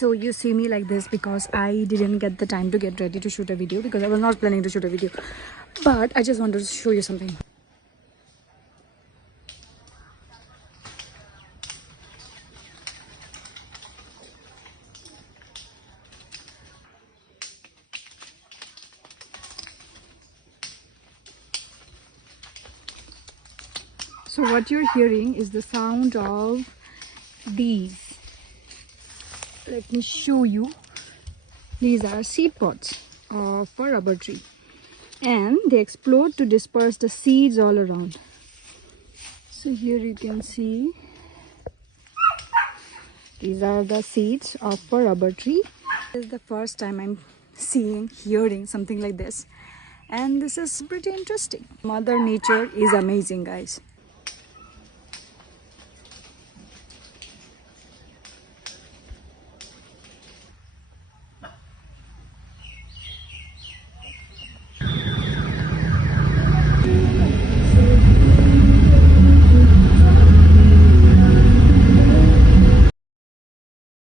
So you see me like this because I didn't get the time to get ready to shoot a video, because I was not planning to shoot a video, but I just wanted to show you something. So what you're hearing is the sound of bees. Let me show you. These are seed pods of a rubber tree, and they explode to disperse the seeds all around. So here you can see these are the seeds of a rubber tree. This is the first time I'm hearing something like this, and this is pretty interesting. Mother Nature is amazing, guys.